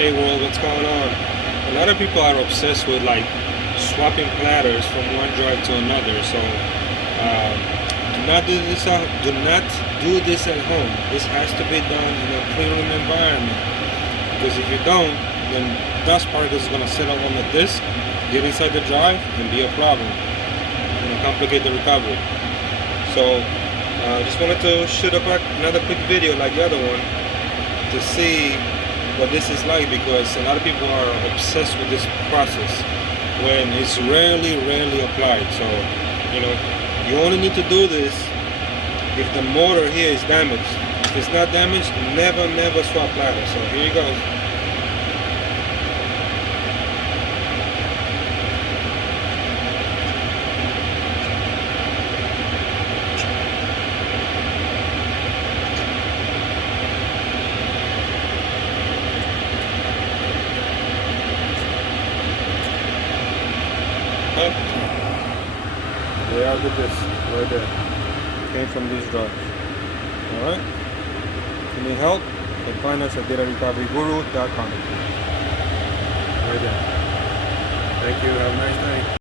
Hey world, what's going on? A lot of people are obsessed with like swapping platters from one drive to another. So do not do this at home. This has to be done in a clean room environment. Because if you don't, then dust particles is going to settle on the disk, get inside the drive, and be a problem. Complicate the recovery. So just wanted to shoot up another quick video like the other one to see what this is like, because a lot of people are obsessed with this process when it's rarely applied. So you only need to do this if the motor here is damaged. If it's not damaged, never swap platter. So here you go. Yeah, I did this right there. Came from this drive. Alright? If you need help, you can find us at datarecoveryguru.com. Right there. Thank you. Have a nice night.